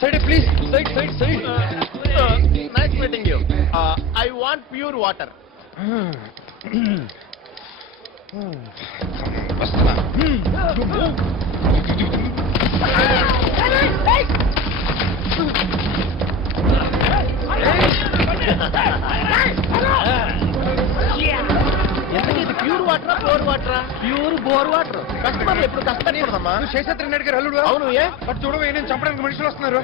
side, please. Side. Nice meeting you. I want pure water. Pure వాటరా bore వాటరా? Pure bore water. కస్టమర్లు ఎప్పుడు కష్టపడమ్మా. శేషాద్రి నాయుడు గారు అల్లుడు. అవును. ఏ బట్ చూడవే, నేను చంపడానికి మనుషులు వస్తున్నారు.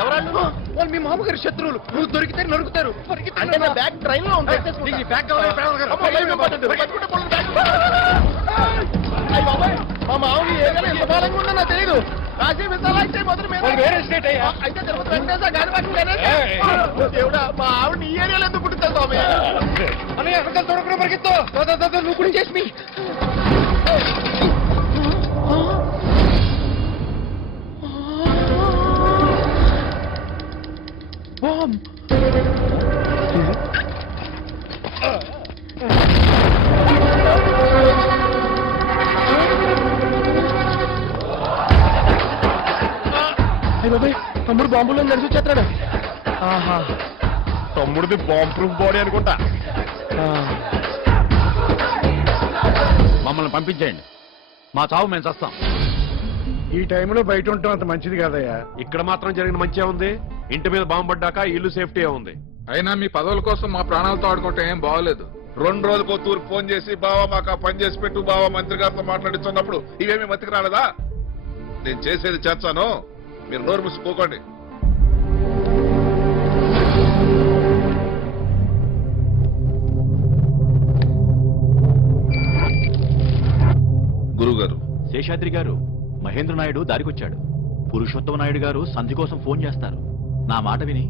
ఎవరన్నా? వాళ్ళు మీ మామగారు శత్రువులు. నువ్వు దొరికితే నరుకుతారు. అంటే నా బ్యాగ్ ట్రైన్ లో ఉంటాయి. మా మామూలు ఏదైనా ఎంత బలంగా ఉందో నాకు తెలియదు. రాజీ విశాలాక్షి మొదలు వేరే స్టేట్ అయ్యా. అయితే తిరుపతి వెంకటేశ్వర గాని దేవుడా, మా ఆవిడ ఈ ఏరియాలో ఎందుకు పుట్టింది స్వామి? అన్నయ్య వెనకాల తొడకుండా పరిగెత్తు. నువ్వు కూడా చేసి మీ బాంబ్. తమ్ముడు బాంబులో నడిచి వచ్చేస్తాడు. ఆహా, తమ్ముడిది బాంబ్ ప్రూఫ్ బాడీ అనుకుంటా. మమ్మల్ని పంపించేయండి, మా చావు మేము చేస్తాం. ఈ టైంలో బయట ఉండటం అంత మంచిది కాదయ్యా. ఇక్కడ మాత్రం జరిగిన మంచిగా ఉంది. ఇంటి మీద బాంబు పడ్డాక ఇల్లు సేఫ్టీ ఉంది. అయినా మీ పదవుల కోసం మా ప్రాణాలతో ఆడుకుంటే ఏం బాగోలేదు. 2 రోజులకు తూరు ఫోన్ చేసి బావా మాకు ఆ పని చేసి పెట్టు, బావా మంత్రి గారితో మాట్లాడిస్తున్నప్పుడు ఇవేమి మతికి రాలేదా? నేను చేసేది చేస్తాను, మీరు నోరు మూసుకోకండి. గురుగారు. శేషాద్రి గారు, మహేంద్ర నాయుడు దారికొచ్చాడు. పురుషోత్తమ నాయుడు గారు సంధి కోసం ఫోన్ చేస్తారు. నా మాట విని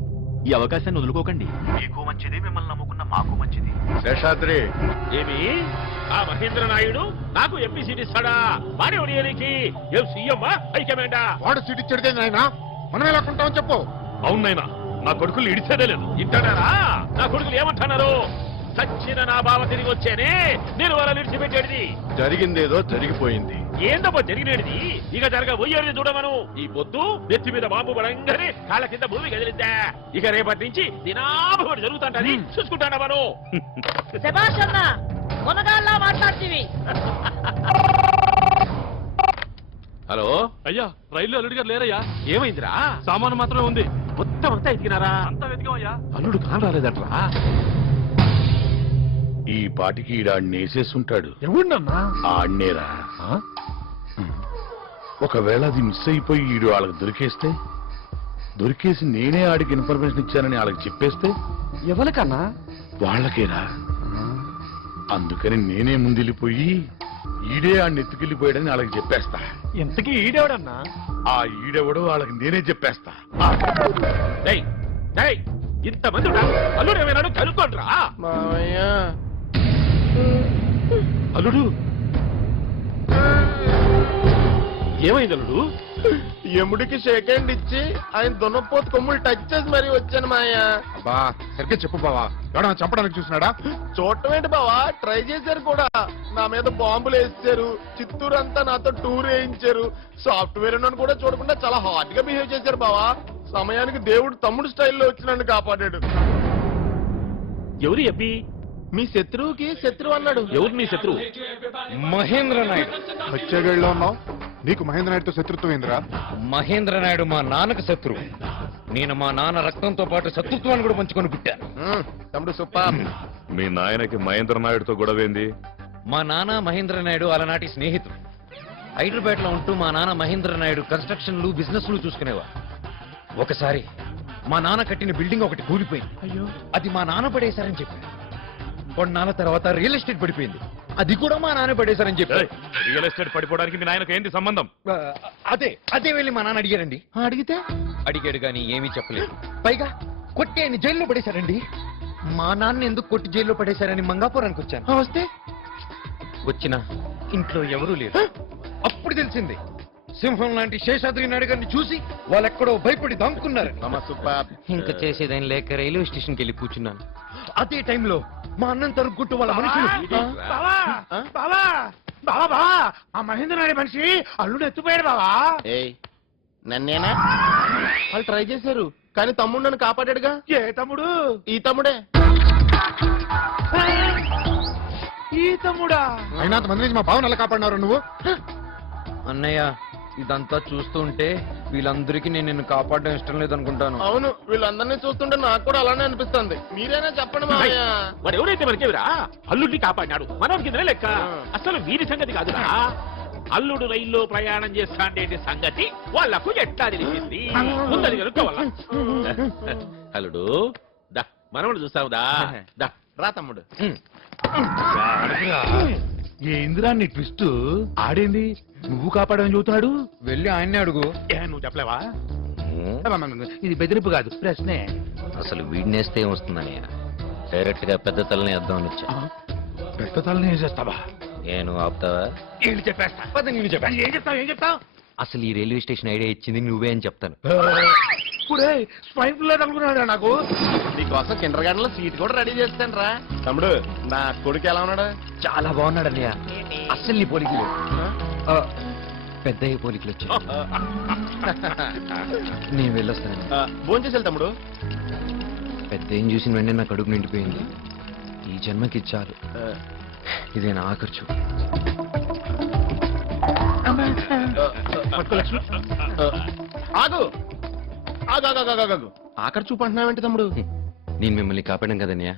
ఈ అవకాశాన్ని వదులుకోకండి. మీకు మంచిది, మిమ్మల్ని నమ్ముకున్న మాకు మంచిది. శేషాద్రి, ఏమి ఆ మహేంద్ర నాయుడు నాకు ఎంపీ సీట్ ఇస్తాడా? వాడి ఒడియనికి ఏం సీఎం హైకమాండా? వాడు సీట్ ఇచ్చేదే నాయన, మనం ఎలా కొంటామని చెప్పు. అవునైనా, నా కొడుకులు ఇడిచేదే లేదు. ఇంటాడారా? నా కొడుకులు ఏమంటున్నారు? సచ్చిన నా బావ తిరిగి వచ్చేనే నేను వాళ్ళ విడిచిపెట్టేది. జరిగిందేదో జరిగిపోయింది. ఏందబ్బా జరిగినేది? ఇక జరగబోయేది చూడమను. ఈ పొద్దు నెత్తి మీద బాంబు పడంగానే కాళ్ళ కింద భూమి కదిలిద్దా. ఇక రేపటి నుంచి దినాభి జరుగుతుంటది, చూసుకుంటాడా మనం. శభాష్ అన్న, కొనగాల్లా మాట్లాడుతీవి. హలో అయ్యా, రైల్లో అల్లుడు గారు లేరయ్యా. ఏమైందిరా? సామాను మాత్రమే ఉంది. మొత్తం అంతా ఎత్తికినారా? అంతా వెతికామయ్యా. అల్లుడు కాని రాలేదట్రా. ఈ పాటికి ఈడాడిని వేసేసుంటాడు. ఎవడన్నా? ఆడినేరా. ఒకవేళ అది మిస్ అయిపోయి ఈడు వాళ్ళకి దొరికేసి నేనే ఆడికి ఇన్ఫర్మేషన్ ఇచ్చానని వాళ్ళకి చెప్పేస్తే ఎవరికన్నా? వాళ్ళకేరా. అందుకని నేనే ముందెళ్ళిపోయి ఈడే ఆడిని ఎత్తుకెళ్ళిపోయాడని వాళ్ళకి చెప్పేస్తా. ఇంతకీ ఈడేవడన్నా? ఆ ఈడెవడో వాళ్ళకి నేనే చెప్పేస్తా. ఇంతమంది అల్లుడు ఏమైనాడు కనుక్కోండిరా. మామయ్య, అల్లుడు ఏమైంది? అల్లుడు ఎముడికి షేక్ హ్యాండ్ ఇచ్చి ఆయన దున్నపోతు కొమ్ములు టచ్ చేసి మరీ వచ్చాను మాయ. బా సరిగ్గా చెప్పు బావా, ఎవడన్నా చంపడానికి చూసినాడా? చూడటం ఏంటి బావా, ట్రై చేశారు కూడా. నా మీద బాంబులు వేసారు, చిత్తూరు అంతా నాతో టూర్ వేయించారు. సాఫ్ట్వేర్ ఉన్నాను కూడా చూడకుండా చాలా హాట్ గా బిహేవ్ చేశారు బావా. సమయానికి దేవుడు తమ్ముడు స్టైల్లో వచ్చి నన్ను కాపాడాడు. ఎవరు చెప్పి? మీ శత్రువుకి శత్రువు అన్నాడు. ఎవరు నీ శత్రువు? మహేంద్ర నాయుడు. హత్యాగడిలో ఉన్నావు, నీకు మహేంద్ర నాయుడుతో శత్రుత్వం ఏందిరా? మహేంద్ర నాయుడు మా నాన్నకు శత్రువు. నేను మా నాన్న రక్తంతో పాటు శత్రుత్వాన్ని కూడా పంచుకొని పుట్టాను. తమ్ముడు సూపర్. మీ నాయనకి మహేంద్ర నాయుడుతో గొడవేంది? మా నాన్న మహేంద్ర నాయుడు అలనాటి స్నేహితుడు. హైదరాబాద్ లో ఉంటూ మా నాన్న మహేంద్ర నాయుడు కన్స్ట్రక్షన్లు బిజినెస్లు చూసుకునేవారు. ఒకసారి మా నాన్న కట్టిన బిల్డింగ్ ఒకటి కూలిపోయింది. అది మా నాన్న పడేశారని చెప్పారు. కొన్నాళ్ళ తర్వాత రియల్ ఎస్టేట్ పడిపోయింది. అది కూడా మా నాన్న పడేశారని చెప్పారు. రియల్ ఎస్టేట్ పడిపోవడానికి మీ నాయనకు ఏంటి సంబంధం? అదే వెళ్ళి మా నాన్న అడిగారండి. అడిగాడు కానీ ఏమీ చెప్పలేదు. పైగా కొట్టి ఆయన జైల్లో పడేశారండి. మా నాన్న ఎందుకు కొట్టి జైల్లో పడేశారని మంగాపురానికి వచ్చాను. వచ్చిన ఇంట్లో ఎవరూ లేరు. అప్పుడు తెలిసింది, సింహం లాంటి శేషాద్రి నాయుడు గారిని చూసి వాళ్ళెక్కడో భయపడి దాంకున్నారు. ఇంకా చేసేదేం లేక రైల్వే స్టేషన్కి వెళ్ళి కూర్చున్నాను. అదే టైంలో మా అన్నం తరుక్కుంటూ వాళ్ళ మనుషులు ఆ మహేంద్ర నాయుడు మనిషి అల్లుడు ఎత్తుపోయాడు బావా. నన్నేనా వాళ్ళు ట్రై చేశారు కానీ తమ్ముడు నన్ను కాపాడాడుగా. ఏ తమ్ముడు? ఈ తమ్ముడే. ఈ తమ్ముడా? అయినా అంతమంది నుంచి మా బావని ఎలా కాపాడినారు నువ్వు? అన్నయ్య ఇదంతా చూస్తుంటే వీళ్ళందరికీ నేను నిన్ను కాపాడడం ఇష్టం లేదనుకుంటాను. అవును, వీళ్ళందరినీ చూస్తుంటే నాకు కూడా అలానే అనిపిస్తుంది. మీరైనా చెప్పండి మావయ్య. వాడు ఎవరైతే మనకేవిరా అల్లుడిని కాపాడినాడు మనోడికి ఇదే లెక్క. అసలు వీరి సంగతి కాదురా, అల్లుడు రైల్లో ప్రయాణం చేస్తాండే సంగతి వాళ్లకు ఎట్లా తెలిసింది ముందని కనుక్కోవాల. అల్లుడు దా మనోడు చూస్తావుదా దా. రా తమ్ముడు. ఏందిరా నీ ట్విస్ట్? ఆడేంది నువ్వు కాపాడని చెబుతున్నాడు? వెళ్ళి ఆయన్నే అడుగు. నువ్వు చెప్పలేవా? ఇది బెదిరింపు కాదు, ప్రశ్నే. అసలు వీడినేస్తే ఏమొస్తుందన్నయ్య? డైరెక్ట్ గా పెద్ద తలని వేద్దామని వచ్చా. పెద్ద తలని ఏం చేస్తావా? నేను ఆపుతావా? ఏంటి చెప్పేస్తా. నేను చెప్పాను. ఏం చెప్తావు? ఏం చెప్తావు? అసలు ఈ రైల్వే స్టేషన్ ఐడియా ఇచ్చింది నువ్వే అని చెప్తాను. స్వైన్ ఫ్లూ తగులుకున్నాడా నాకు? నీకోసం కిండర్ గార్డెన్ లో సీట్ కూడా రెడీ చేస్తాను రా. తమ్ముడు నా కొడుకు ఎలా ఉన్నాడు? చాలా బాగున్నాడు అన్నయ్య. అస్సలు నీ పోలికలు పెద్ద పోలికలు వచ్చాయి. నేను వెళ్ళొస్తాను. భోంచేసి వెళ్ళు తమ్ముడు. పెద్ద ఏం చూసిన వెంటనే నా కడుపు నిండిపోయింది. ఈ జన్మకి చాలు. ఇదే నా ఆఖరి చూపు. ఆగు ఆగు ఆగు ఆగు, ఆగు. ఆఖరి చూపు అంటున్నావేంటి తమ్ముడు? నేను మిమ్మల్ని కాపాడాను కదన్నయ్య,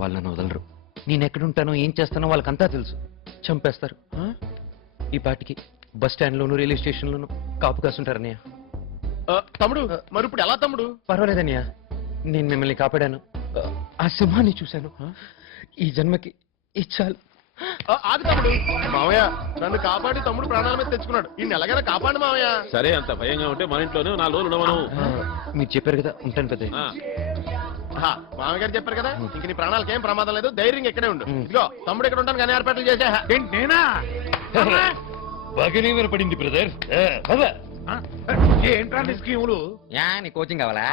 వాళ్ళు నన్ను వదలరు. నేను ఎక్కడుంటానో ఏం చేస్తానో వాళ్ళకంతా తెలుసు. చంపేస్తారు. ఈ పాటికి బస్ స్టాండ్ లోను రైల్వే స్టేషన్ లోను కాపు కాస్తుంటారన్నయ్య. తమ్ముడు మరి ఇప్పుడు ఎలా తమ్ముడు? పర్వాలేదన్నయ్య, నేను మిమ్మల్ని కాపాడాను. ఆ సింహాన్ని చూశాను. ఈ జన్మకి ఇచ్చాలు. ఆగు తమ్ముడు. మామయ్య నన్ను కాపాడి తమ్ముడు ప్రాణాల మీద తెచ్చుకున్నాడు. ఈ ఎలాగైనా కాపాడు మామయ్య. సరే అంత భయంగా ఉంటే మన ఇంట్లోనే 4 రోజులు ఉండవను. మీరు చెప్పారు కదా, ఉంటాను పెద్ద. మామయ్య గారు చెప్పారు కదా, ఇంక నీ ప్రాణాలకి ఏం ప్రమాదం లేదు, ధైర్యంగా ఇక్కడే ఉండు. ఇదిగో తమ్ముడు ఇక్కడ ఉంటాను కానీ ఏర్పాట్లు చేసా. నేనా? బాగానే వినపడింది బ్రదర్. ఏంట్రా నీ స్కీములు? నీ కోచింగ్ కావాలా?